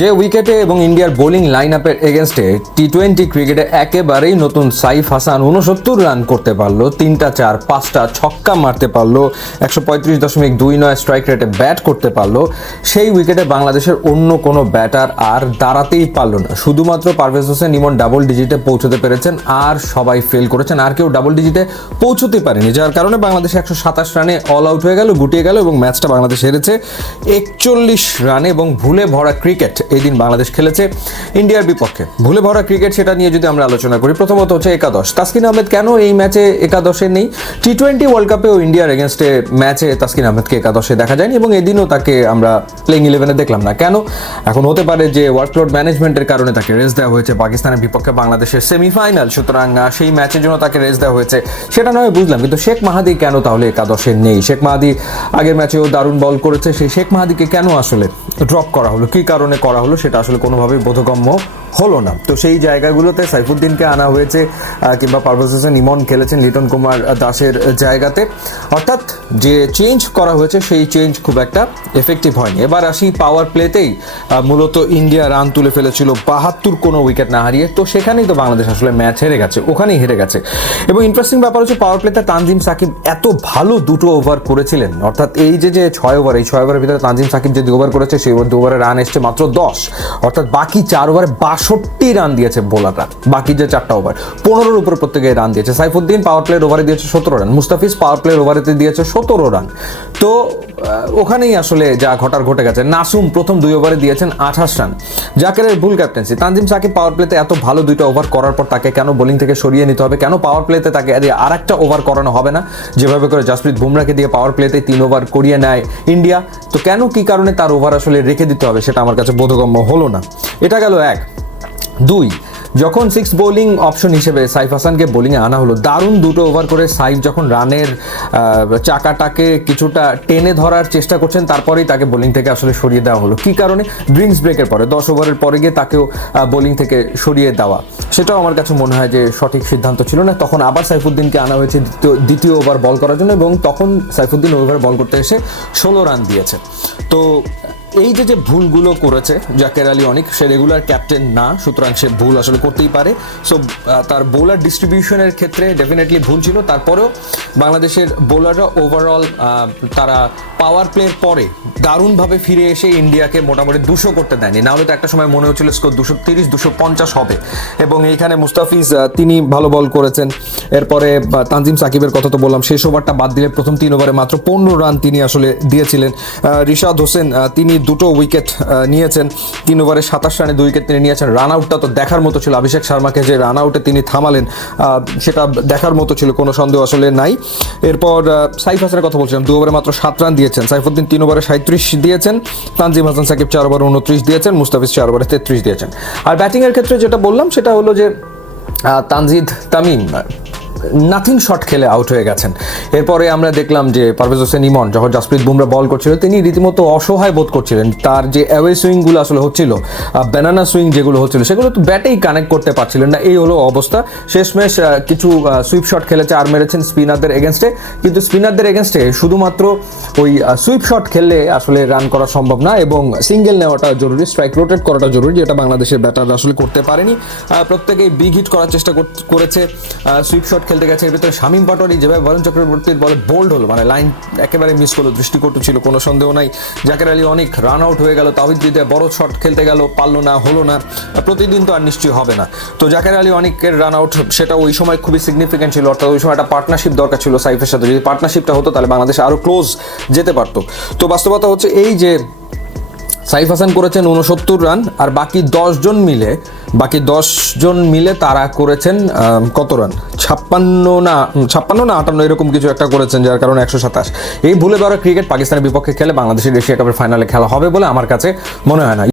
যে উইকেটে এবং ইন্ডিয়ার বোলিং লাইন আপের এগেনস্টে টি-20 ক্রিকেটে একেবারেই নতুন সাইফ হাসান 69 রান করতে পারলো, 3টা 4 5টা ছক্কা মারতে পারলো, 135.29 স্ট্রাইক রেটে ব্যাট করতে পারলো, সেই উইকেটে বাংলাদেশের অন্য কোনো ব্যাটার আর দাঁড়াতেই পারলো না। শুধুমাত্র পারভেজ হোসেন ইমন ডাবল ডিজিটে পৌঁছতে পেরেছেন, আর সবাই ফেল করেছেন, আর কেউ ডাবল ডিজিটে পৌঁছতে পারেনি, যার কারণে বাংলাদেশ 127 রানে অল আউট হয়ে গেল, গুটিয়ে গেল এবং ম্যাচটা বাংলাদেশ হেরেছে 41 রানে। এবং ভুলে ভরা ক্রিকেট এই দিন বাংলাদেশ খেলেছে ইন্ডিয়ার বিপক্ষে। ভুলে ভরা ক্রিকেট সেটা নিয়ে যদি আমরা আলোচনা করি, প্রথমত হচ্ছে একাদশ। তাসকিন আহমেদ কেন এই ম্যাচে একাদশে নেই? টি-20 ওয়ার্ল্ড কাপেও ইন্ডিয়ার এগেনস্টে ম্যাচে তাসকিন আহমেদকে একাদশে দেখা যায়নি এবং এদিনও তাকে আমরা প্লেইং 11-এ দেখলাম না। কেন? এখন হতে পারে যে ওয়ার্কলোড ম্যানেজমেন্টের কারণে তাকে রেস্ট দেওয়া হয়েছে, পাকিস্তানের বিপক্ষে বাংলাদেশের সেমিফাইনাল, সুতরাং সেই ম্যাচের জন্য তাকে রেস্ট দেওয়া হয়েছে, সেটা নয় বুঝলাম, কিন্তু শেখ মাহাদি কেন তাহলে একাদশে নেই? শেখ মাহাদি আগের ম্যাচেও দারুণ বল করেছে, সেই শেখ মাহাদিকে কেন আসলে ড্রপ করা হলো, কী কারণে করা হলো সেটা আসলে কোনোভাবেই বোধগম্য হলো না। তো সেই জায়গাগুলোতে সাইফুদ্দিনকে আনা হয়েছে, কিংবা পারভেজ হোসেন ইমন খেলেছেন লিটন কুমার দাসের জায়গাতে, অর্থাৎ যে চেঞ্জ করা হয়েছে সেই চেঞ্জ খুব একটা এফেক্টিভ হয়নি। এবার আসি পাওয়ার প্লেতেই মূলত ইন্ডিয়া রান তুলে ফেলেছিল 72 কোনো উইকেট না হারিয়ে, তো সেখানেই তো বাংলাদেশ আসলে ম্যাচ হেরে গেছে, ওখানেই হেরে গেছে। এবং ইন্টারেস্টিং ব্যাপার হচ্ছে পাওয়ার প্লেতে তানজিম সাকিব এত ভালো দুটো ওভার করেছিলেন, অর্থাৎ এই যে 6 ওভার, এই 6 ওভারের ভিতরে তানজিম সাকিব যে 2 ওভার করেছে সেই 2 ওভারে রান এসছে মাত্র 10, অর্থাৎ বাকি 4 ওভারে 62 রান দিয়েছে বোলাররা, বাকি যে 4টা ওভার 15-এর উপর প্রত্যেকে রান দিয়েছে। সাইফুদ্দিন পাওয়ার প্লের ওভারে দিয়েছে 17 রান, মুস্তাফিজ পাওয়ার প্লের ওভারেতে দিয়েছে 17 রান। তো ওখানেই আসলে যা ঘটার ঘটে গেছে। নাসুম প্রথম 2 ওভারে দিয়েছেন 28 রান, জাকেরের ভুল ক্যাপ্টেন্সি। তানজিম সাকিব পাওয়ার প্লেতে এত ভালো 2টা ওভার করার পর তাকে কেন বোলিং থেকে সরিয়ে নিতে হবে? কেন পাওয়ার প্লেতে তাকে আর একটা ওভার করানো হবে না, যেভাবে করে জাসপ্রীত বুমরাকে দিয়ে পাওয়ার প্লেতে 3 ওভার করিয়ে নেয় ইন্ডিয়া? তো কেন, কি কারণে তার ওভার আসলে রেখে দিতে হবে সেটা আমার কাছে বোধগম্য হলো না। এটা গেল 1। 2, যখন 6 বোলিং অপশন হিসেবে সাইফ হাসানকে বোলিংয়ে আনা হলো, দারুণ 2টো ওভার করে সাইফ যখন রানের চাকাটাকে কিছুটা টেনে ধরার চেষ্টা করছেন, তারপরেই তাকে বোলিং থেকে আসলে সরিয়ে দেওয়া হলো। কী কারণে? ড্রিঙ্কস ব্রেকের পরে 10 ওভারের পরে গিয়ে তাকেও বোলিং থেকে সরিয়ে দেওয়া, সেটাও আমার কাছে মনে হয় যে সঠিক সিদ্ধান্ত ছিল না। তখন আবার সাইফুদ্দিনকে আনা হয়েছে দ্বিতীয় ওভার বল করার জন্য, এবং তখন সাইফুদ্দিন ওভার বল করতে এসে 16 রান দিয়েছে। তো এই যে ভুলগুলো করেছে জাকের আলী অনিক, সে রেগুলার ক্যাপ্টেন না, সুতরাং সে ভুল আসলে করতেই পারে। সো তার বোলার ডিস্ট্রিবিউশনের ক্ষেত্রে ডেফিনেটলি ভুল ছিল। তারপরেও বাংলাদেশের বোলাররা ওভারঅল তারা পাওয়ার প্লের পরে দারুণভাবে ফিরে এসে ইন্ডিয়াকে মোটামুটি 200 করতে দেয়নি, নাহলে তো একটা সময় মনে হচ্ছিল স্কোর 230-250 হবে। এবং এইখানে মুস্তাফিজ তিনি ভালো বল করেছেন। এরপরে তানজিম সাকিবের কথা তো বললাম, শেষ ওভারটা বাদ দিলে প্রথম 3 ওভারে মাত্র 15 রান তিনি আসলে দিয়েছিলেন। রিশাদ হোসেন তিনি 2টো উইকেট নিয়েছেন, 3 ওভারে 27 রানে 2 উইকেট তিনি নিয়েছেন। রান আউটটা তো দেখার মতো ছিল, অভিষেক শর্মাকে যে রান আউটে তিনি থামালেন সেটা দেখার মতো ছিল, কোনো সন্দেহ আসলে নাই। এরপর সাইফ হাসানের কথা বলছিলাম, 2 ওভারে মাত্র 7 রান দিয়েছেন। সাইফুদ্দিন 3 ওভারে 37 দিয়েছেন, তানজিম হাসান সাকিব 4 ওভারে 29 দিয়েছেন, মুস্তাফিজ 4 ওভারে 33 দিয়েছেন। আর ব্যাটিংয়ের ক্ষেত্রে যেটা বললাম সেটা হলো যে তানজিদ তামিম নাথিং শট খেলে আউট হয়ে গেছেন। এরপরে আমরা দেখলাম যে পারভেজ হোসেন ইমন যখন জাসপ্রীত বুমরা বল করছিল, তিনি রীতিমতো অসহায় বোধ করছিলেন। তার যে অ্যাওয়ে সুইংগুলো আসলে হচ্ছিল, ব্যানানা সুইং যেগুলো হচ্ছিল, সেগুলো তো ব্যাটেই কানেক্ট করতে পারছিলেন না, এই হলো অবস্থা। শেষমেশ কিছু সুইপ শট খেলেছে আর মেরেছেন স্পিনারদের এগেনস্টে, কিন্তু স্পিনারদের এগেনস্টে শুধুমাত্র ওই সুইপ শট খেললে আসলে রান করা সম্ভব না, এবং সিঙ্গেল নেওয়াটা জরুরি, স্ট্রাইক রোটেট করাটা জরুরি, যেটা বাংলাদেশের ব্যাটাররা আসলে করতে পারেনি। প্রত্যেকেই বিগ হিট করার চেষ্টা করেছে, সুইপ শট খেলতে গেছে। এর ভিতরে শামীম পাটোয়ারি যেভাবে বরুণ চক্রবর্তীর বলে বোল্ড হলো, মানে লাইন একেবারে মিস করলো, দৃষ্টিকটু ছিল, কোনো সন্দেহ নাই। জাকের আলী অনেক রান আউট হয়ে গেল, তাওহিদ হৃদয় বড় শট খেলতে গেল, পারলো না, হলো না। প্রতিদিন তো আর নিশ্চয়ই হবে না। তো জাকের আলী অনেকের রান আউট সেটা ওই সময় খুবই সিগনিফিকেন্ট ছিল, অর্থাৎ ওই সময় একটা পার্টনারশিপ দরকার ছিল সাইফের সাথে। যদি পার্টনারশিপটা হতো তাহলে বাংলাদেশ আরও ক্লোজ যেতে পারতো। তো বাস্তবতা হচ্ছে এই যে সাইফ হাসান করেছেন 69 রান, আর বাকি 10 জন মিলে তারা করেছেন কত রান? 56 না 58 এরকম কিছু একটা করেছেন, যার কারণে 127। এই ভুলে ধরা ক্রিকেট পাকিস্তানের বিপক্ষে খেলে বাংলাদেশের এশিয়া কাপের ফাইনালে খেলা হবে বলে আমার কাছে মনে হয় না।